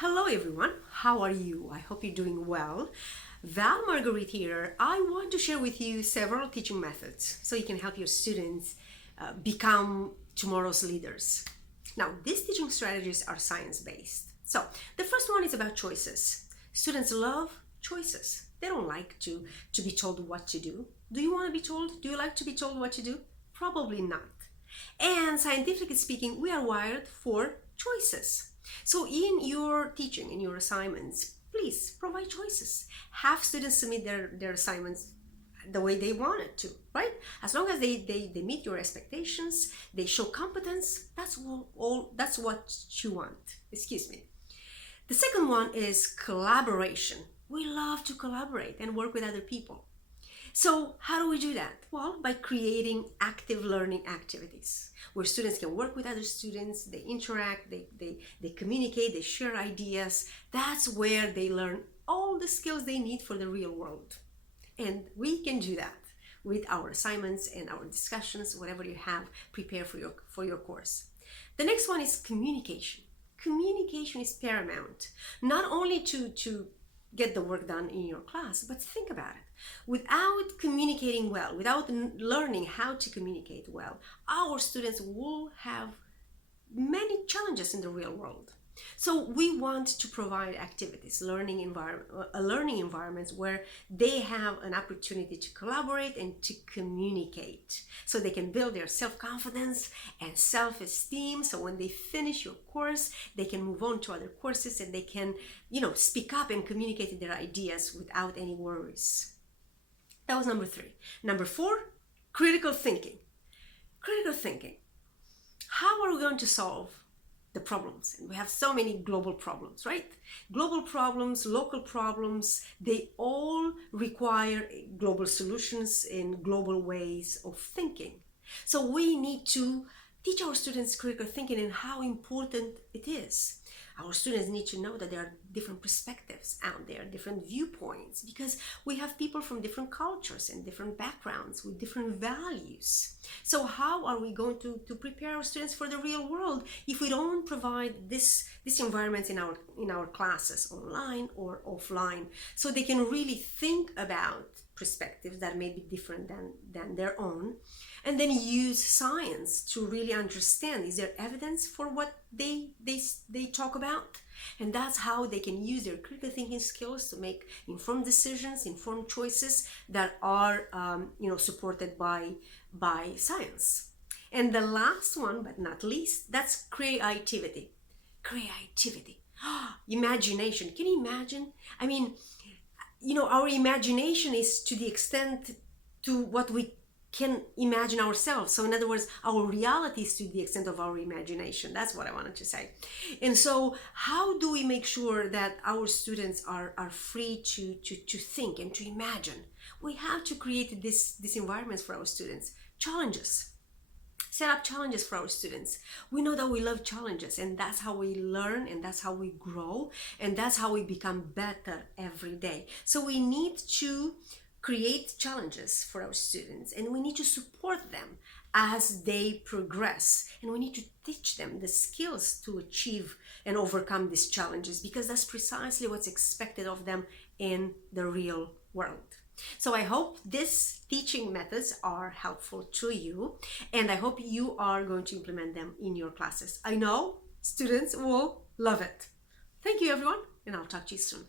Hello everyone, how are you? I hope you're doing well. Val Marguerite here. I want to share with you several teaching methods so you can help your students become tomorrow's leaders. Now, these teaching strategies are science-based. So, the first one is about choices. Students love choices. They don't like to be told what to do. Do you want to be told? Do you like to be told what to do? Probably not. And scientifically speaking, we are wired for choices. So in your teaching, in your assignments, please provide choices. Have students submit their assignments the way they want it to, right? As long as they meet your expectations, they show competence, that's what you want. Excuse me. The second one is collaboration. We love to collaborate and work with other people. So how do we do that? Well, by creating active learning activities where students can work with other students, they interact, they communicate, they share ideas. That's where they learn all the skills they need for the real world. And we can do that with our assignments and our discussions, whatever you have prepared for your course. The next one is communication. Communication is paramount, not only to get the work done in your class, but think about it. Without communicating well, without learning how to communicate well, our students will have many challenges in the real world. So we want to provide activities, learning environments where they have an opportunity to collaborate and to communicate so they can build their self-confidence and self-esteem. So when they finish your course, they can move on to other courses and they can, speak up and communicate their ideas without any worries. That was number 3. Number 4, critical thinking. Critical thinking. How are we going to solve the problems? And we have so many global problems, right? Global problems, local problems, they all require global solutions and global ways of thinking. So we need to teach our students critical thinking and how important it is. Our students need to know that there are different perspectives out there, different viewpoints, because we have people from different cultures and different backgrounds with different values. So how are we going to prepare our students for the real world if we don't provide this environment in our classes, online or offline, so they can really think about perspectives that may be different than their own, and then use science to really understand, is there evidence for what they talk about? And that's how they can use their critical thinking skills to make informed decisions, informed choices that are supported by science. And the last one, but not least, that's creativity. Creativity. Imagination. Can you imagine? I mean, our imagination is to the extent to what we can imagine ourselves. So in other words, our reality is to the extent of our imagination. That's what I wanted to say. And so how do we make sure that our students are free to think and to imagine? We have to create this environments for our students. Challenges. Set up challenges for our students. We know that we love challenges, and that's how we learn, and that's how we grow, and that's how we become better every day. So we need to create challenges for our students, and we need to support them as they progress, and we need to teach them the skills to achieve and overcome these challenges, because that's precisely what's expected of them in the real world. So I hope these teaching methods are helpful to you, and I hope you are going to implement them in your classes. I know students will love it. Thank you everyone, and I'll talk to you soon.